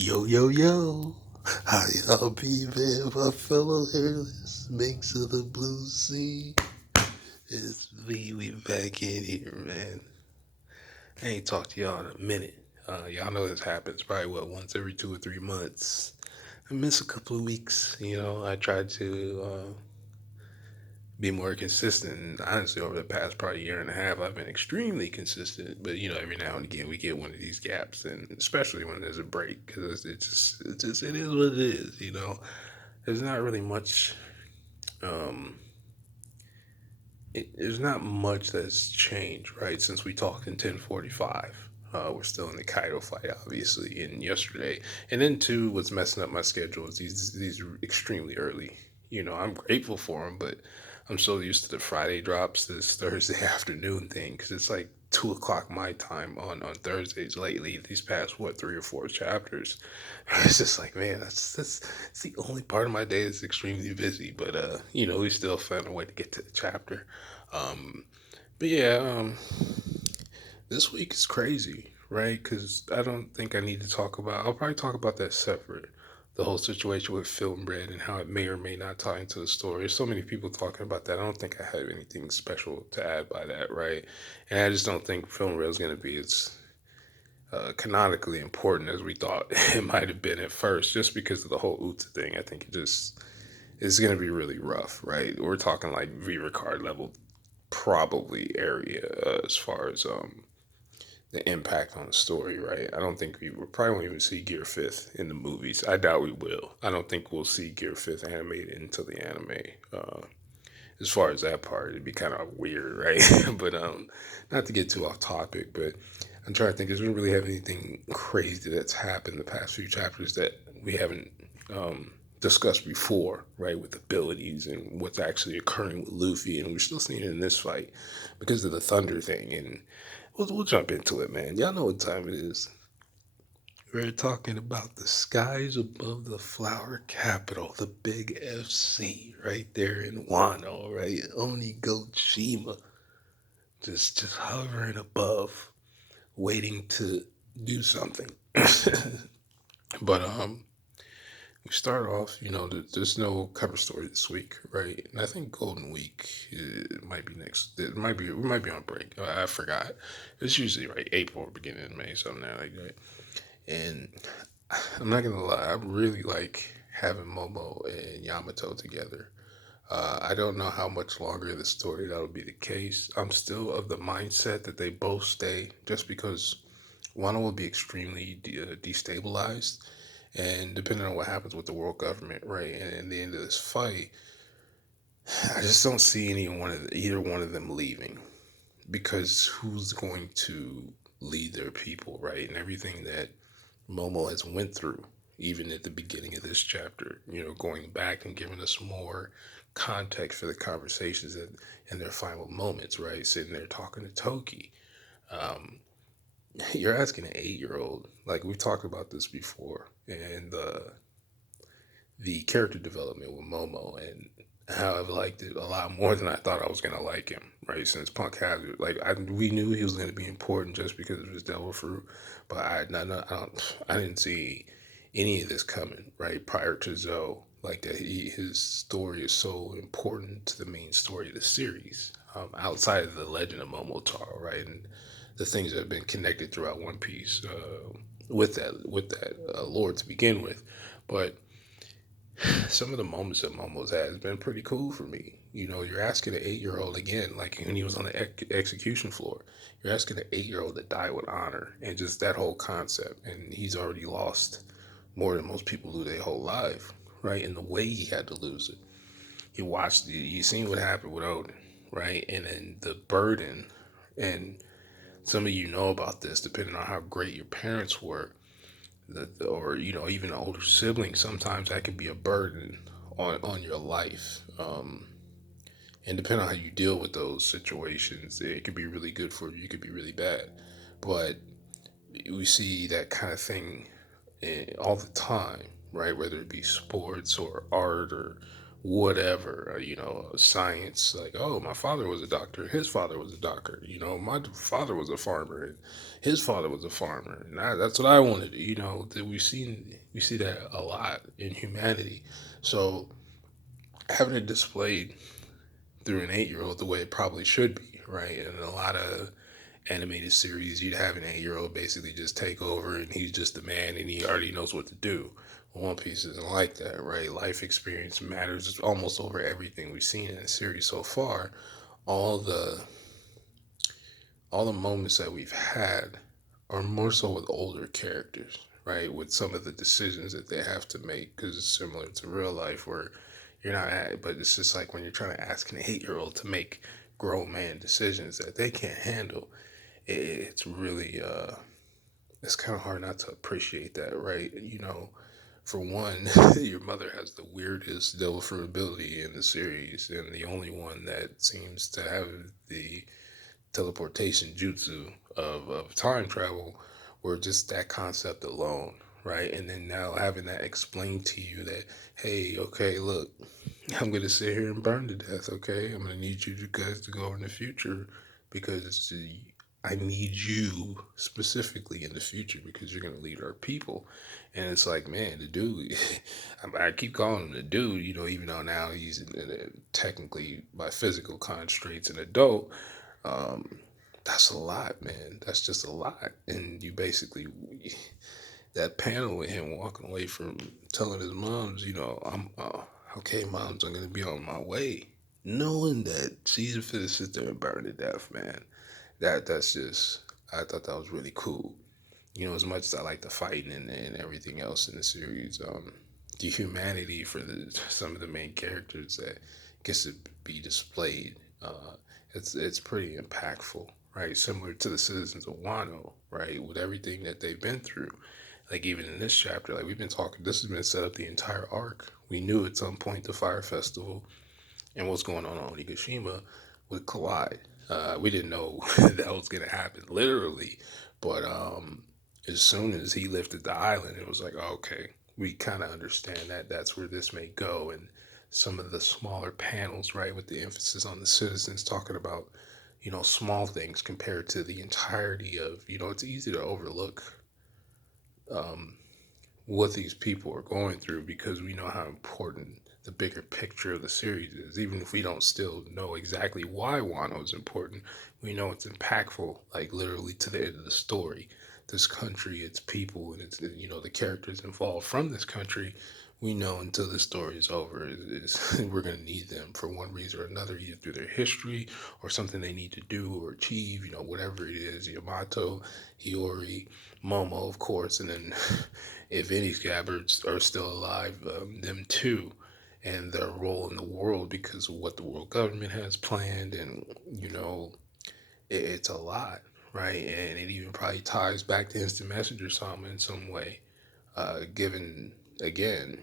Yo, yo, yo. How y'all be, man? My fellow hairless minks of the blue sea. It's me. We back in here, man. I ain't talked to y'all in a minute. Y'all know this happens probably, once every 2 or 3 months. I miss a couple of weeks. I tried to be more consistent. And honestly, over the past probably year and a half, I've been extremely consistent. But every now and again, we get one of these gaps, and especially when there's a break, because it is what it is. There's not really much. Um, there's not much that's changed, right? Since we talked in 10:45. We're still in the Kaido fight, obviously, and yesterday, and then too, what's messing up my schedule is these are extremely early. I'm grateful for them, but I'm so used to the Friday drops, this Thursday afternoon thing, because it's like 2 o'clock my time on Thursdays lately. These past 3 or 4 chapters, it's just like, man, that's it's the only part of my day that's extremely busy. But we still found a way to get to the chapter. Um, but yeah, this week is crazy, right? Because I don't think I need to talk about. I'll probably talk about that separate. The whole situation with Film Bread and how it may or may not tie into the story. There's so many people talking about that. I don't think I have anything special to add by that, right? And I just don't think Film Bread is going to be as canonically important as we thought it might have been at first, just because of the whole Uta thing. I think it's going to be really rough, right? We're talking like Viva card level, probably area as far as the impact on the story, right? I don't think we probably won't even see Gear Fifth in the movies. I doubt we will. I don't think we'll see Gear Fifth animated until the anime. As far as that part, it'd be kind of weird, right? But not to get too off topic, but I'm trying to think. Does we really have anything crazy that's happened the past few chapters that we haven't discussed before, right? With abilities and what's actually occurring with Luffy, and we're still seeing it in this fight because of the thunder thing. And we'll jump into it, man. Y'all know what time it is. We're talking about the skies above the flower capital, the big FC, right there in Wano, right? Onigashima, just hovering above, waiting to do something. But we start off, there's no cover story this week, right? And I think Golden Week might be next. It might be we might be on break. I forgot. It's usually right April, beginning of May, something like that. And I'm not gonna lie, I really like having Momo and Yamato together. I don't know how much longer in the story that'll be the case. I'm still of the mindset that they both stay, just because one will be extremely destabilized, and depending on what happens with the world government, right, and in the end of this fight, I just don't see either one of them leaving, because who's going to lead their people, right, and everything that Momo has went through, even at the beginning of this chapter, going back and giving us more context for the conversations in their final moments, right? Sitting there talking to Toki. Um, you're asking an 8-year old, like we've talked about this before, and the character development with Momo and how I've liked it a lot more than I thought I was gonna like him, right? Since Punk Hazard, we knew he was gonna be important just because of his devil fruit, but I didn't see any of this coming, right? Prior to Zoe, like that, his story is so important to the main story of the series, outside of the legend of Momotaro, right? And the things that have been connected throughout One Piece, with that lore to begin with, but some of the moments that Momo's had has been pretty cool for me. You're asking an 8-year old again, like when he was on the execution floor, you're asking an 8-year old to die with honor, and just that whole concept. And he's already lost more than most people do their whole life, right? And the way he had to lose it. You seen what happened with Odin, right? And then the burden, and some of you know about this, depending on how great your parents were, or even an older sibling, sometimes that can be a burden on your life, and depending on how you deal with those situations, it could be really good for you, it could be really bad. But we see that kind of thing all the time, right? Whether it be sports or art or whatever, science, like, oh, my father was a doctor, his father was a doctor, my father was a farmer, and his father was a farmer, and that's what I wanted, that we see that a lot in humanity. So having it displayed through an 8-year old the way it probably should be, right? And a lot of animated series, you'd have an 8-year old basically just take over and he's just the man and he already knows what to do. One Piece isn't like that, right? Life experience matters almost over everything we've seen in the series so far. All the all the moments that we've had are more so with older characters, right? With some of the decisions that they have to make, because it's similar to real life where you're not at, but it's just like when you're trying to ask an 8-year old to make grown man decisions that they can't handle, it's really it's kind of hard not to appreciate that, right? For one, your mother has the weirdest devil fruit ability in the series, and the only one that seems to have the teleportation jutsu of time travel, or just that concept alone, right? And then now having that explained to you that, hey, okay, look, I'm gonna sit here and burn to death. Okay, I'm gonna need you guys to go in the future because I need you specifically in the future because you're gonna lead our people. And it's like, man, the dude, I keep calling him the dude, even though now he's technically by physical constraints an adult. Um, that's a lot, man. That's just a lot. And you basically that panel with him walking away from telling his moms, I'm okay, moms, I'm gonna be on my way, knowing that Caesar finna sit there and burn to death, man. That's just I thought that was really cool. As much as I like the fighting and everything else in the series, the humanity for some of the main characters that gets to be displayed, it's pretty impactful, right? Similar to the citizens of Wano, right? With everything that they've been through, like even in this chapter, like we've been talking, this has been set up the entire arc. We knew at some point the fire festival and what's going on Onigashima would collide. We didn't know that was gonna happen literally, but as soon as he lifted the island, it was like, oh, okay, we kind of understand that that's where this may go, and some of the smaller panels, right, with the emphasis on the citizens talking about, small things compared to the entirety of, it's easy to overlook um, what these people are going through because we know how important the bigger picture of the series is. Even if we don't still know exactly why Wano is important, we know it's impactful, like literally to the end of the story. This country, its people, and its the characters involved from this country. We know until the story is over, we're going to need them for one reason or another, either through their history or something they need to do or achieve. Whatever it is. Yamato, Hiyori, Momo, of course, and then if any scabbards are still alive, them too, and their role in the world because of what the world government has planned, and it's a lot, right? And it even probably ties back to Instant Messenger Sama in some way, given again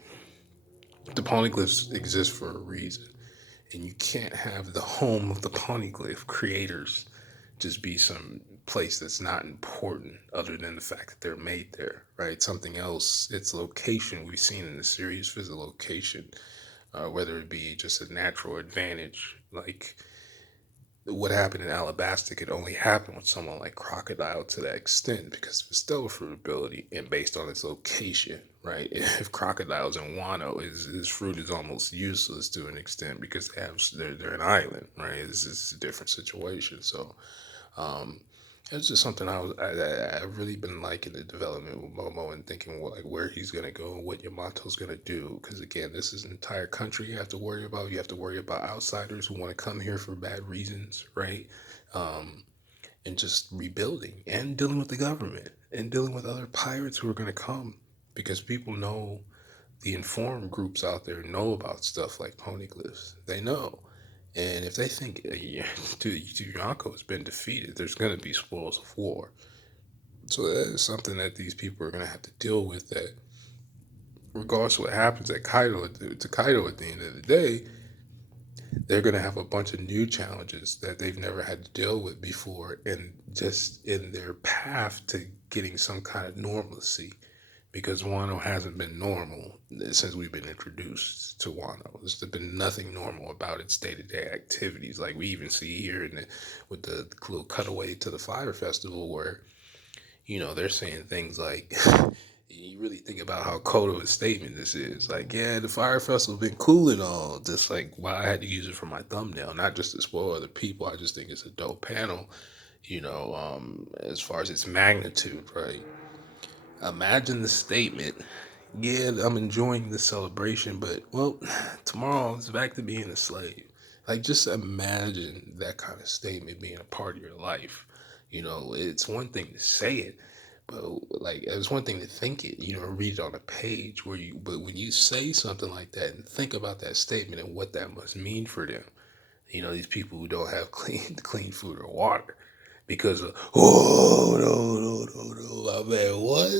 the poneglyphs exist for a reason, and you can't have the home of the poneglyph creators just be some place that's not important other than the fact that they're made there, right? Something else, its location, we've seen in the series, physical location, whether it be just a natural advantage, like what happened in Alabasta could only happen with someone like Crocodile to that extent because of his stellar fruit ability and based on its location, right? If Crocodile's in Wano, his fruit is almost useless to an extent because they're an island, right? It's a different situation. So um, it's just something I've really been liking the development with Momo and thinking like where he's gonna go and what Yamato's gonna do. Because again, this is an entire country you have to worry about. You have to worry about outsiders who want to come here for bad reasons, right? Um, and just rebuilding and dealing with the government and dealing with other pirates who are gonna come because people know the informed groups out there know about stuff like poneglyphs. They know. And if they think yeah, Yonko has been defeated, there's going to be spoils of war. So that is something that these people are going to have to deal with. That regardless of what happens at Kaido, to Kaido at the end of the day, they're going to have a bunch of new challenges that they've never had to deal with before, and just in their path to getting some kind of normalcy. because Wano hasn't been normal since we've been introduced to Wano. There's been nothing normal about its day-to-day activities. Like we even see here with the little cutaway to the Fire Festival where they're saying things like, you really think about how cold of a statement this is. Like, yeah, the Fire Festival's been cool and all. Just like why I had to use it for my thumbnail, not just to spoil other people. I just think it's a dope panel. As far as its magnitude, right? Imagine the statement. Yeah, I'm enjoying the celebration, but well, tomorrow it's back to being a slave. Like, just imagine that kind of statement being a part of your life. It's one thing to say it, but like, it's one thing to think it, read it on a page but when you say something like that and think about that statement and what that must mean for them, these people who don't have clean food or water because of, oh, no, my man, what?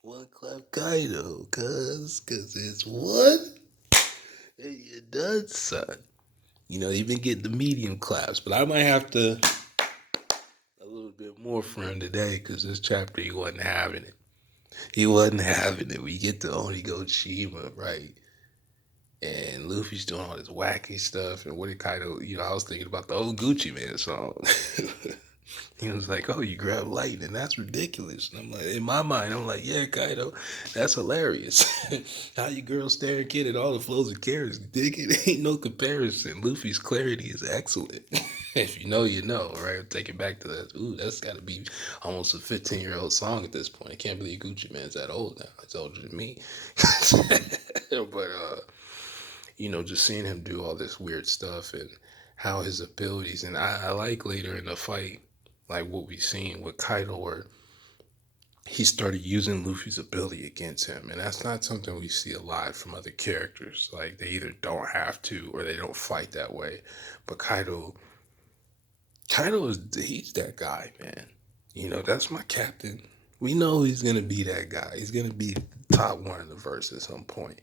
One clap Kaido, cause it's what? And you're done, son. You've been getting the medium claps, but I might have to a little bit more for him today, cause this chapter he wasn't having it. He wasn't having it. We get to Onigashima, right? And Luffy's doing all this wacky stuff, and what did Kaido? I was thinking about the old Gucci Man song. He was like, "Oh, you grab lightning? That's ridiculous." And I'm like, in my mind, I'm like, "Yeah, Kaido, that's hilarious. How you girls stare and kid at all the flows of characters? Dig it? Ain't no comparison. Luffy's clarity is excellent. If you know, you know, right? Take it back to that. Ooh, that's got to be almost a 15-year-old song at this point. I can't believe Gucci Man's that old now. It's older than me. But just seeing him do all this weird stuff and how his abilities, and I like later in the fight, like what we seen with Kaido, where he started using Luffy's ability against him, and that's not something we see a lot from other characters. Like they either don't have to or they don't fight that way. But Kaido he's that guy, man. That's my captain. We know he's gonna be that guy. He's gonna be top one in the verse at some point.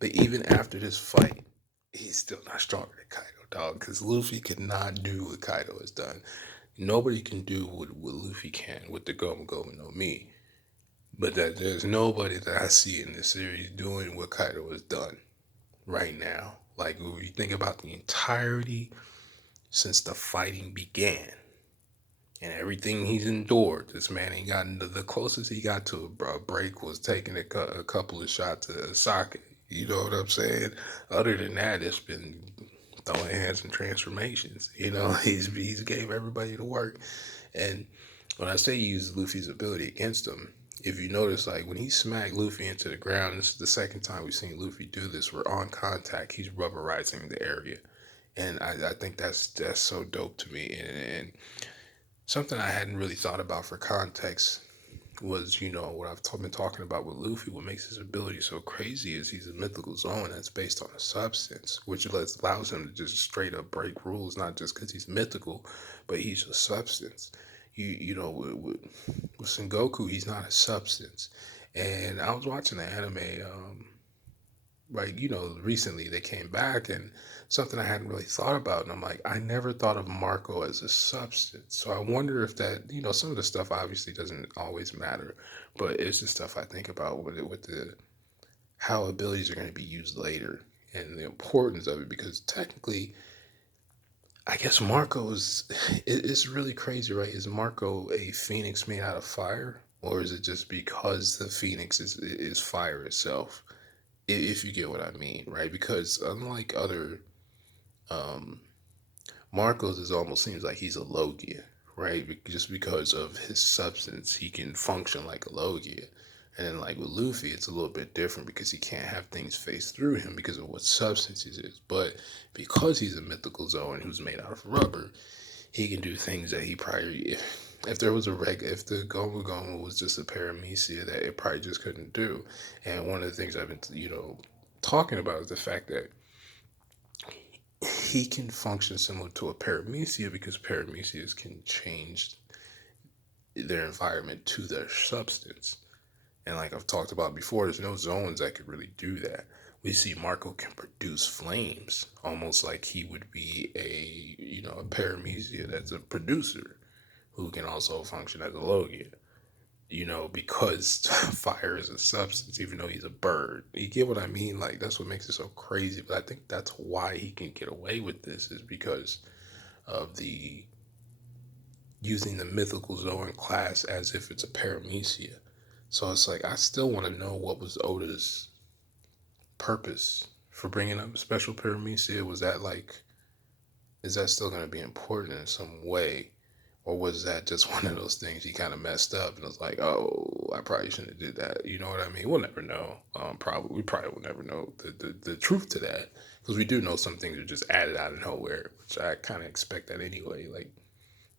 But even after this fight, he's still not stronger than Kaido, dog. Because Luffy cannot do what Kaido has done. Nobody can do what Luffy can with the Gomu Gomu no Mi. But that there's nobody that I see in this series doing what Kaido has done right now. Like when you think about the entirety since the fighting began and everything he's endured, this man ain't gotten the closest he got to a break was taking a couple of shots at Sake. You know what I'm saying? Other than that, it's been throwing hands and transformations. He's gave everybody the work. And when I say use Luffy's ability against him, if you notice, like when he smacked Luffy into the ground, this is the second time we've seen Luffy do this. We're on contact. He's rubberizing the area, and I think that's so dope to me. And something I hadn't really thought about for context was, what been talking about with Luffy. What makes his ability so crazy is he's a mythical zone that's based on a substance, which allows him to just straight up break rules, not just because he's mythical, but he's a substance. With Sengoku, he's not a substance. And I was watching the anime, recently they came back and something I hadn't really thought about. And I'm like, I never thought of Marco as a substance. So I wonder if that, some of the stuff obviously doesn't always matter, but it's the stuff I think about with the how abilities are going to be used later and the importance of it, because technically I guess Marco is, it's really crazy, right? Is Marco a phoenix made out of fire? Or is it just because the phoenix is fire itself? If you get what I mean, right? Because unlike other um, Marcos, it almost seems like he's a Logia, right? Just because of his substance, he can function like a Logia. And then, like with Luffy, it's a little bit different because he can't have things face through him because of what substance he is. But because he's a mythical zone who's made out of rubber, he can do things that he probably, if there was if the Gomu Gomu was just a paramecia that it probably just couldn't do. And one of the things I've been, talking about is the fact that he can function similar to a paramecia because paramecias can change their environment to their substance. And like I've talked about before, there's no zones that could really do that. We see Marco can produce flames, almost like he would be a paramecia that's a producer who can also function as a Logia. because fire is a substance, even though he's a bird. You get what I mean? Like, that's what makes it so crazy. But I think that's why he can get away with this, is because of the using the mythical Zoan class as if it's a paramecia. So it's like, I still want to know what was Oda's purpose for bringing up special paramecia. Was that like, is that still going to be important in some way? Or was that just one of those things he kind of messed up and was like, oh, I probably shouldn't have did that. You know what I mean? We'll never know. We probably will never know the truth to that, because we do know some things are just added out of nowhere, which I kind of expect that anyway. Like,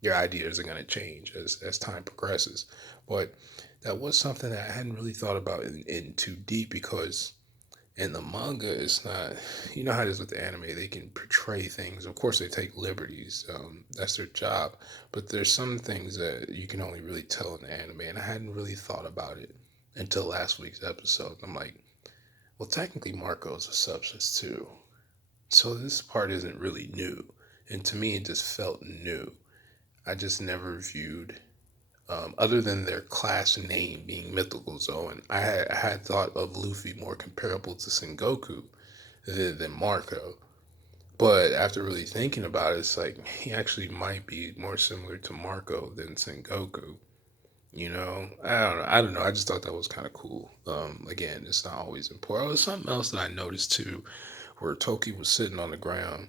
your ideas are going to change as time progresses. But that was something that I hadn't really thought about in too deep, because in the manga, it's not, you know how it is with the anime, they can portray things. Of course, they take liberties. That's their job. But there's some things that you can only really tell in the anime. And I hadn't really thought about it until last week's episode. I'm like, well, technically, Marco's a substance too. So this part isn't really new. And to me, it just felt new. I just never viewed, other than their class name being Mythical Zone, I had thought of Luffy more comparable to Sengoku than Marco. But after really thinking about it, it's like he actually might be more similar to Marco than Sengoku. I don't know. I just thought that was kind of cool. Again, it's not always important. Oh, there's something else that I noticed too, where Toki was sitting on the ground.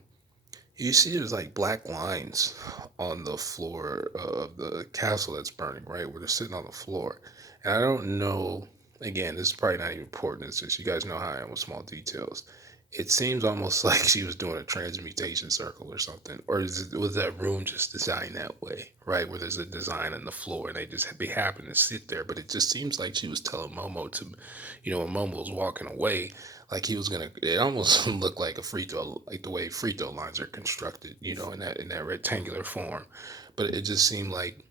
You see, there's like black lines on the floor of the castle that's burning, right? Where they're sitting on the floor. And I don't know, again, this is probably not even important. It's just, you guys know how I am with small details. It seems almost like she was doing a transmutation circle or something. Or was that room just designed that way, right? Where there's a design on the floor and they happen to sit there. But it just seems like she was telling Momo to, when Momo was walking away, like he was gonna, it almost looked like a free throw, like the way free throw lines are constructed, in that rectangular form. But it just seemed like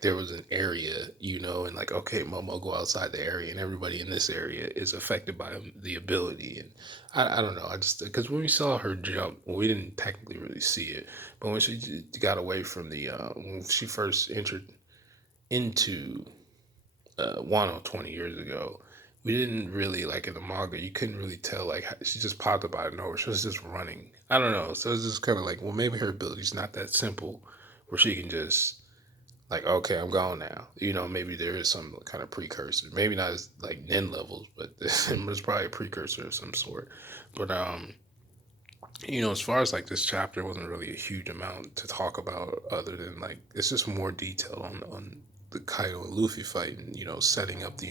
there was an area, and like, okay, Momo, go outside the area, and everybody in this area is affected by the ability. And I don't know, I just, because when we saw her jump, well, we didn't technically really see it, but when she got away from when she first entered into Wano 20 years ago, we didn't really, like in the manga, you couldn't really tell, like, she just popped up out of nowhere. She was just running. I don't know. So it's just kind of like, well, maybe her ability's not that simple where she can just, like, okay, I'm gone now. Maybe there is some kind of precursor. Maybe not as like Nin levels, but there's probably a precursor of some sort. But as far as like this chapter, wasn't really a huge amount to talk about, other than like it's just more detail on the Kaido and Luffy fight, and setting up the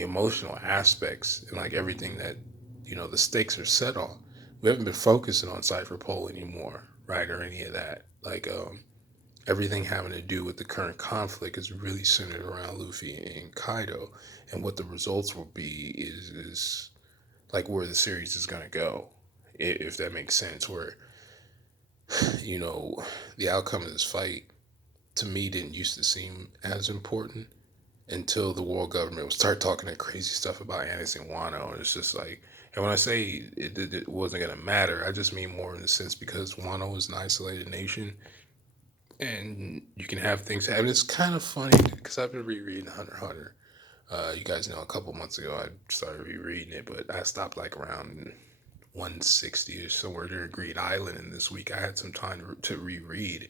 emotional aspects, and like everything that the stakes are set on. We haven't been focusing on Cipher Pole anymore, right, or any of that. Like, everything having to do with the current conflict is really centered around Luffy and Kaido, and what the results will be is like where the series is gonna go, if that makes sense. Where you know the outcome of this fight, to me, didn't used to seem as important until the world government would start talking that crazy stuff about annexing Wano. And it's just like, and when I say it wasn't gonna matter, I just mean more in the sense because Wano is an isolated nation, and you can have things happen. It's kind of funny because I've been rereading Hunter x Hunter. You guys know a couple months ago I started rereading it, but I stopped like around 160 or somewhere during Green Island, and this week I had some time to reread,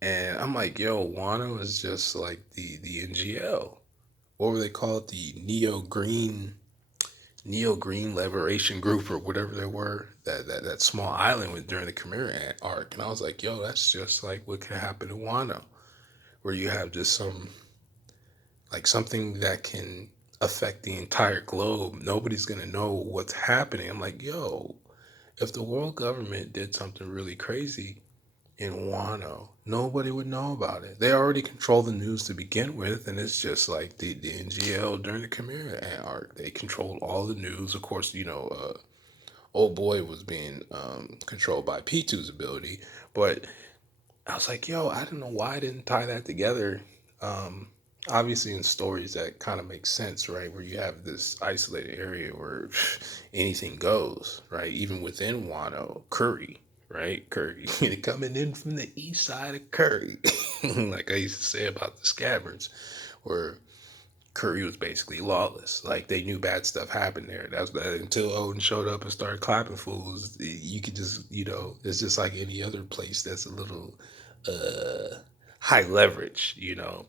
and I'm like, yo, Wano is just like the NGL. What were they called? The Neo Green Liberation Group, or whatever they were. That small island with during the Chimera arc, and I was like, yo, that's just like what could happen to Wano, where you have just something that can affect the entire globe. Nobody's gonna know what's happening. I'm like, yo, if the world government did something really crazy in Wano, nobody would know about it. They already control the news to begin with, and it's just like the NGL during the Chimera arc. They controlled all the news. Of course, Old Boy was being controlled by P2's ability, but I was like, yo, I don't know why I didn't tie that together. Um, Obviously, in stories that kind of make sense, right? Where you have this isolated area where anything goes, right? Even within Wano, Curry, right? Curry coming in from the east side of Curry, like I used to say about the Scabbards, where Curry was basically lawless. Like they knew bad stuff happened there. That's that until Odin showed up and started clapping fools. You could just, it's just like any other place that's a little uh high leverage.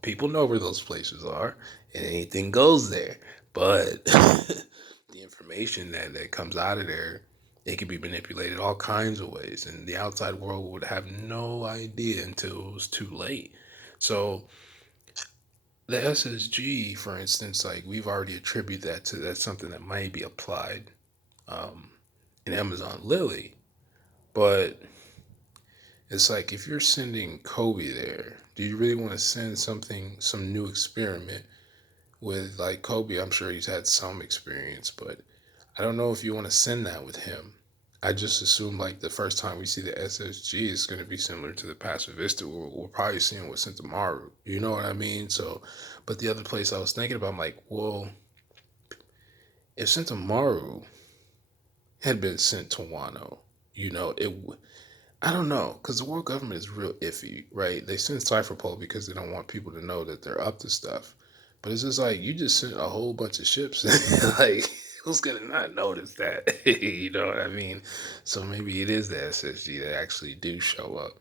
People know where those places are, and anything goes there. But the information that comes out of there, it can be manipulated all kinds of ways, and the outside world would have no idea until it was too late. So the SSG, for instance, like we've already attributed that to that's something that might be applied um, in Amazon Lily, but it's like if you're sending Kobe there, do you really want to send some new experiment with like Kobe? I'm sure he's had some experience, but I don't know if you want to send that with him. I just assume like the first time we see the SSG is going to be similar to the Pacifista. We'll probably see him with Sentamaru. You know what I mean? So, but the other place I was thinking about, I'm like, well, if Sentamaru had been sent to Wano, it. I don't know, because the world government is real iffy, right? They send Cypherpole because they don't want people to know that they're up to stuff. But it's just like you just sent a whole bunch of ships. Like, who's gonna not notice that? You know what I mean? So maybe it is the SSG that actually do show up.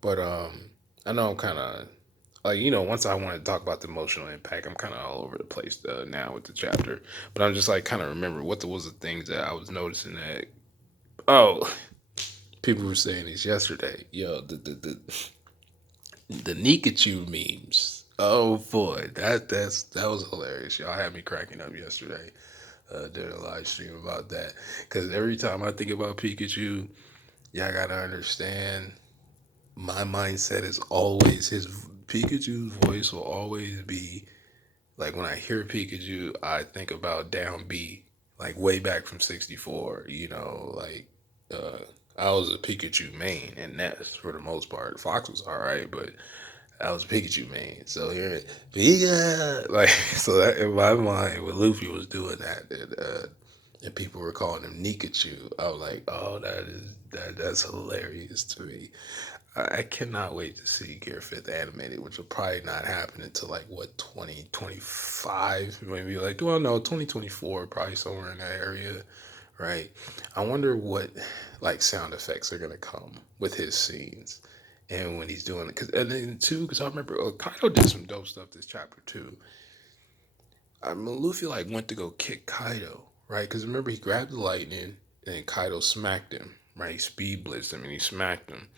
But I know I'm kind of like once I want to talk about the emotional impact, I'm kind of all over the place now with the chapter. But I'm just like kind of remember what was the things that I was noticing that oh people were saying this yesterday. Yo, the Nikachu memes. Oh boy, that was hilarious. Y'all had me cracking up yesterday. Did a live stream about that because every time I think about Pikachu, y'all gotta understand. My mindset is always his Pikachu's voice will always be like when I hear Pikachu, I think about Down B, like way back from '64. Like uh, I was a Pikachu main and Ness for the most part. Fox was all right, but I was a Pikachu main. So here, Pika, like so that in my mind, when Luffy was doing that, and people were calling him Nikachu, I was like, oh, that's hilarious to me. I cannot wait to see Gear Fifth animated, which will probably not happen until like what 2025, maybe like well no 2024, probably somewhere in that area, right? I wonder what like sound effects are gonna come with his scenes and when he's doing it. Cause and then too, because I remember Kaido did some dope stuff this chapter too. Luffy like went to go kick Kaido, right? Because remember he grabbed the lightning and Kaido smacked him, right? He speed blitzed him and he smacked him.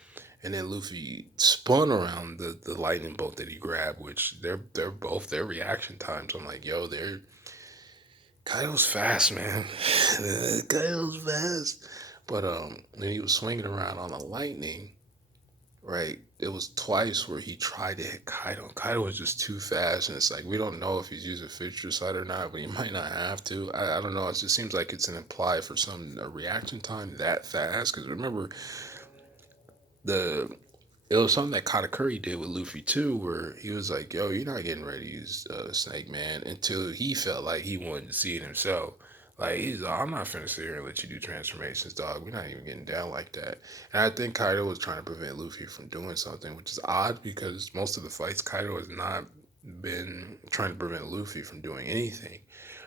And then Luffy spun around the lightning bolt that he grabbed, which they're both their reaction times. I'm like, yo, they're Kaido's fast, man. Kaido's fast. But when he was swinging around on the lightning, right? It was twice where he tried to hit Kaido. Kaido was just too fast, and it's like we don't know if he's using fixture sight or not, but he might not have to. I don't know. It just seems like it's an imply for some a reaction time that fast. Because remember, the it was something that Katakuri did with Luffy too, where he was like, "Yo, you're not getting ready to use Snake Man," until he felt like he wanted to see it himself. Like he's, like, I'm not finna sit here and let you do transformations, dog. We're not even getting down like that. And I think Kaido was trying to prevent Luffy from doing something, which is odd because most of the fights Kaido has not been trying to prevent Luffy from doing anything.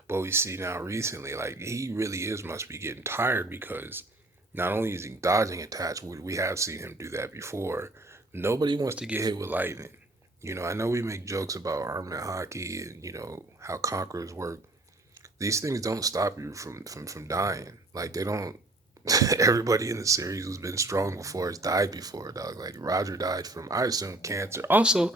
But we see now recently, like he really is must be getting tired because not only is he dodging attacks, we have seen him do that before. Nobody wants to get hit with lightning. I know we make jokes about armament hockey and how conquerors work. These things don't stop you from dying. Like they don't. Everybody in the series who's been strong before has died before, dog. Like Roger died from, I assume, cancer. Also,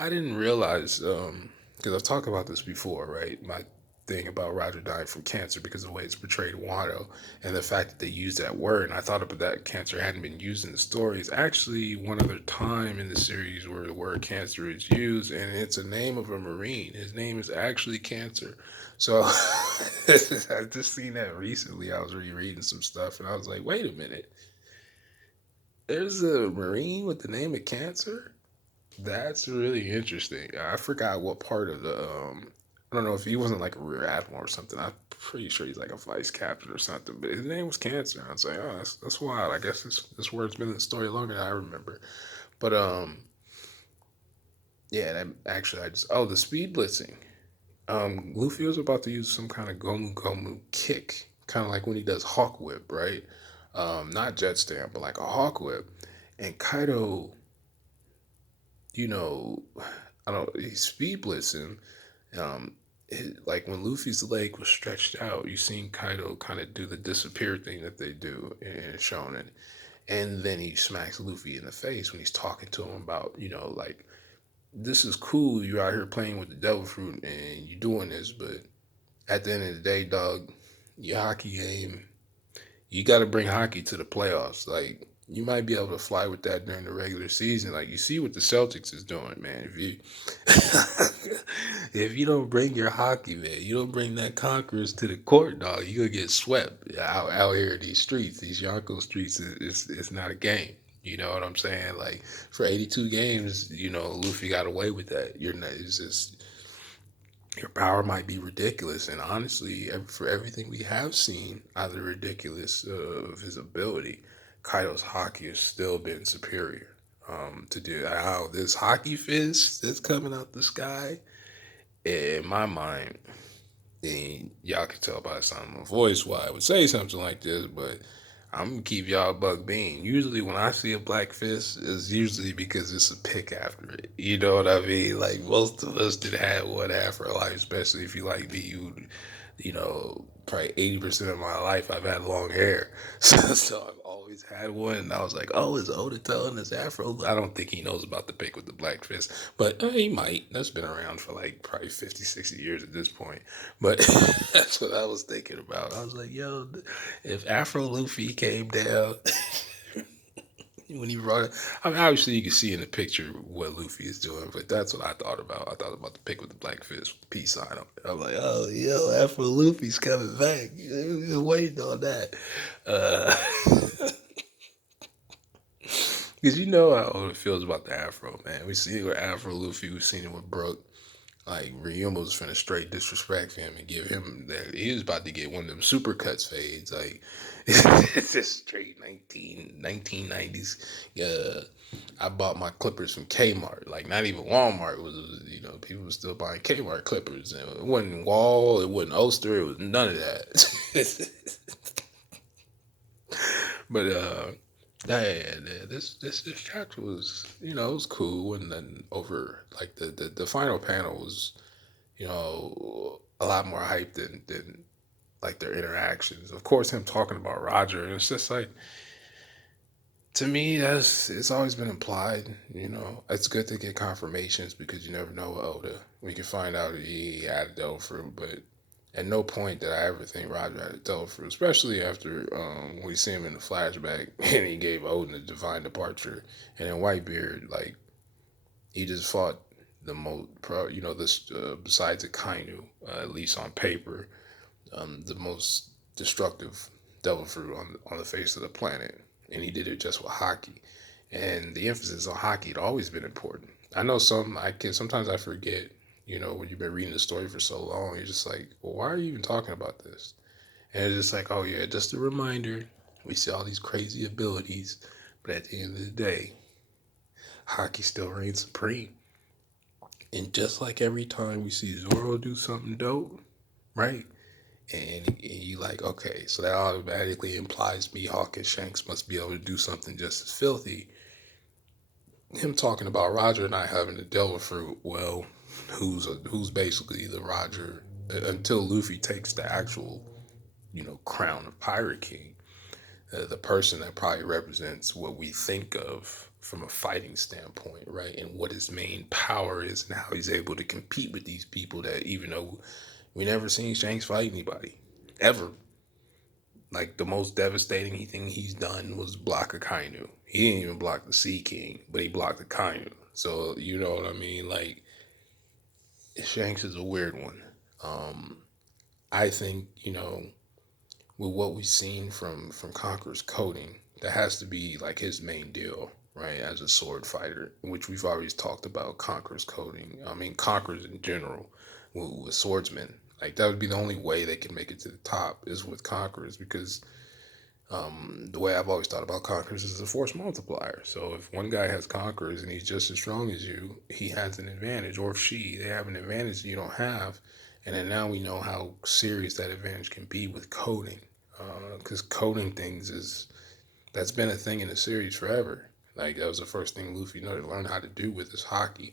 I didn't realize because I've talked about this before, right? My thing about Roger dying from cancer because of the way it's portrayed in Wano and the fact that they used that word. And I thought about that cancer hadn't been used in the story. It's actually one other time in the series where the word cancer is used, and it's a name of a Marine. His name is actually Cancer. So I just seen that recently. I was rereading some stuff, and I was like, wait a minute. There's a Marine with the name of Cancer? That's really interesting. I forgot what part of the I don't know if he wasn't like a rear admiral or something. I'm pretty sure he's like a vice captain or something. But his name was Cancer. I was like, oh, that's wild. I guess this word's been in the story longer than I remember. But yeah, that actually I just the speed blitzing. Luffy was about to use some kind of Gomu Gomu kick, kind of like when he does Hawk Whip, right? Not Jet Stamp, but like a Hawk Whip. And Kaido, you know, I don't. He's speed blitzing. Um, like when Luffy's leg was stretched out, you seen Kaido kind of do the disappear thing that they do in Shonen, and then he smacks Luffy in the face when he's talking to him about, like, this is cool. You're out here playing with the devil fruit and you're doing this, but at the end of the day, dog, your hockey game, you got to bring hockey to the playoffs. Like, you might be able to fly with that during the regular season. Like, you see what the Celtics is doing, man. If you if you don't bring your hockey, man, you don't bring that Conquerors to the court, dog, you gonna get swept out here in these streets. These Yonkers streets is not a game. You know what I'm saying? Like, for 82 games, Luffy got away with that. You're not. It's just your power might be ridiculous, and honestly, for everything we have seen out of the ridiculous of his ability, Kaido's hockey has still been superior. To do how this hockey fist that's coming out the sky, in my mind, and y'all can tell by the sound of my voice why I would say something like this, but I'm gonna keep y'all buck bean. Usually, when I see a black fist, it's usually because it's a pick after it. You know what I mean? Like, most of us did have one afro life, especially if you like me. Probably 80% of my life I've had long hair, so I've always had one. And I was like, oh, is Oda telling his afro? I don't think he knows about the pick with the black fist, but he might. That's been around for like probably 50, 60 years at this point. But that's what I was thinking about. I was like, yo, if Afro Luffy came down when he brought it, I mean, obviously you can see in the picture what Luffy is doing, but that's what I thought about. I thought about the pic with the black fist with the peace sign on it. I'm like, oh, yo, Afro Luffy's coming back. We've been waiting on that. Uh, Because you know how Oda feels about the Afro, man. We see it with Afro Luffy, we've seen it with Brook. Like, Ryuma was finna straight disrespect him and give him that. He was about to get one of them supercuts fades. Like, it's just straight 1990s. Yeah, I bought my Clippers from Kmart. Like, not even Walmart people were still buying Kmart Clippers. And it wasn't Wall, it wasn't Ulster, it was none of that. But, yeah, this chapter was, it was cool. And then over, like, the final panel was, a lot more hype than like their interactions. Of course, him talking about Roger, and it's just like, to me, that's it's always been implied. It's good to get confirmations because you never know with Oda. We can find out he had a devil fruit, but at no point did I ever think Roger had a devil fruit, especially after we see him in the flashback and he gave Odin a divine departure, and then Whitebeard, like, he just fought the most pro, this besides Akainu, at least on paper, the most destructive devil fruit on the face of the planet, and he did it just with hockey. And the emphasis on hockey had always been important. I know sometimes I forget. When you've been reading the story for so long, you're just like, well, why are you even talking about this? And it's just like, oh yeah, just a reminder. We see all these crazy abilities, but at the end of the day, hockey still reigns supreme. And just like every time we see Zoro do something dope, right? And you like, okay, so that automatically implies Mihawk and Shanks must be able to do something just as filthy. Him talking about Roger and I having the devil fruit, well, who's basically the Roger until Luffy takes the actual, crown of Pirate King, the person that probably represents what we think of from a fighting standpoint, right? And what his main power is and how he's able to compete with these people that, even though we never seen Shanks fight anybody ever. Like, the most devastating thing he's done was block Akainu. He didn't even block the Sea King, but he blocked Akainu. So, you know what I mean? Like, Shanks is a weird one. I think, with what we've seen from Conqueror's coding, that has to be like his main deal, right? As a sword fighter, which we've always talked about Conqueror's coding. I mean, Conqueror's in general. with swordsmen. Like that would be the only way they could make it to the top is with conquerors, because the way I've always thought about conquerors is a force multiplier. So if one guy has conquerors and he's just as strong as you, he has an advantage, or if they have an advantage that you don't have. And then now we know how serious that advantage can be with coding, because coding things that's been a thing in the series forever. Like that was the first thing Luffy learned how to do with his haki,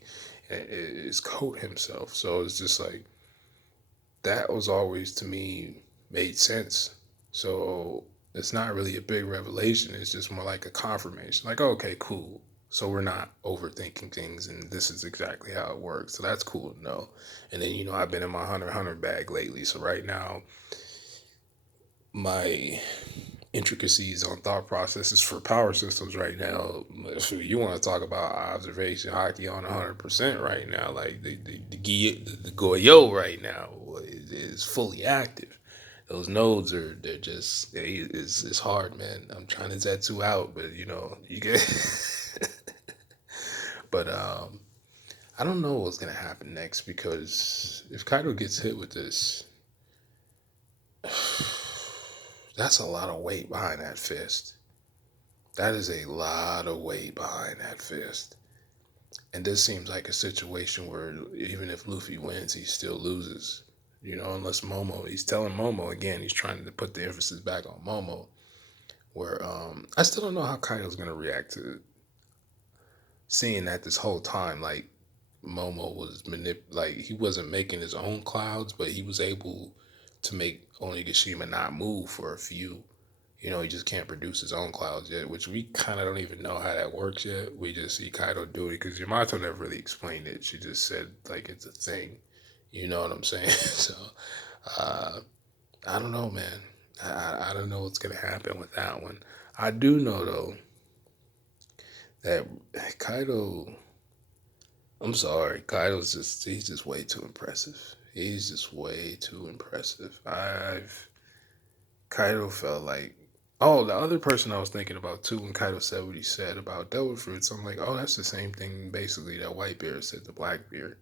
is code himself. So it's just like that was always to me made sense. So it's not really a big revelation. It's just more like a confirmation. Like, okay, cool. So we're not overthinking things, and this is exactly how it works. So that's cool to know. And then I've been in my Hunter x Hunter bag lately. So right now, my intricacies on thought processes for power systems right now. If you want to talk about observation hockey on 100% right now, like the Goyo right now is fully active. Those nodes they're just it's hard, man. I'm trying to Zetsu out, but you get. But I don't know what's gonna happen next, because if Kaido gets hit with this, that's a lot of weight behind that fist. That is a lot of weight behind that fist. And this seems like a situation where even if Luffy wins, he still loses. Unless he's telling Momo again, he's trying to put the emphasis back on Momo. Where I still don't know how Kaido's gonna react to seeing that this whole time, like Momo was like he wasn't making his own clouds, but he was able to make Onigashima not move for a few. He just can't produce his own clouds yet, which we kind of don't even know how that works yet. We just see Kaido do it because Yamato never really explained it. She just said, like, it's a thing. You know what I'm saying? So, uh, I don't know, man. I don't know what's going to happen with that one. I do know, though, that Kaido, I'm sorry, he's just way too impressive. He's just way too impressive. Kaido felt like, oh, the other person I was thinking about too when Kaido said what he said about devil fruits, I'm like, oh, that's the same thing basically that Whitebeard said to Blackbeard.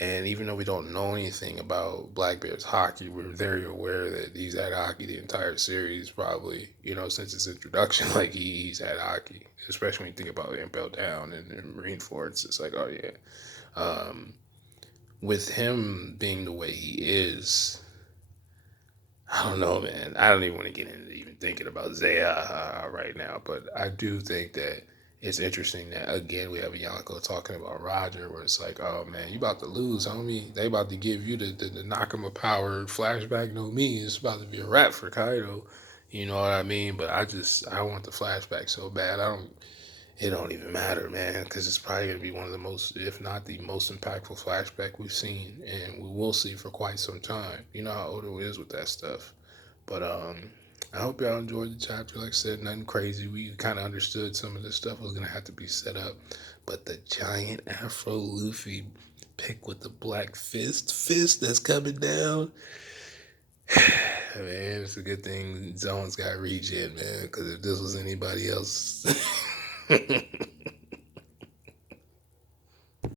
And even though we don't know anything about Blackbeard's haki, we're very aware that he's had haki the entire series, probably, since his introduction. Like, he's had haki, especially when you think about Impel Down and Marineford. It's like, oh, yeah. Um, with him being the way he is, I don't know, man. I don't even want to get into even thinking about Zaya right now, but I do think that it's interesting that again we have Yonko talking about Roger, where it's like, oh man, you about to lose, homie. They about to give you the Nakama power flashback. No me, it's about to be a wrap for Kaido. You know what I mean? But I want the flashback so bad. It don't even matter, man, because it's probably going to be one of the most, if not the most impactful flashback we've seen, and we will see for quite some time. You know how Odo is with that stuff. But I hope y'all enjoyed the chapter. Like I said, nothing crazy. We kind of understood some of this stuff was going to have to be set up. But the giant Afro Luffy pick with the black fist that's coming down, man, it's a good thing Zone's got regen, man, because if this was anybody else.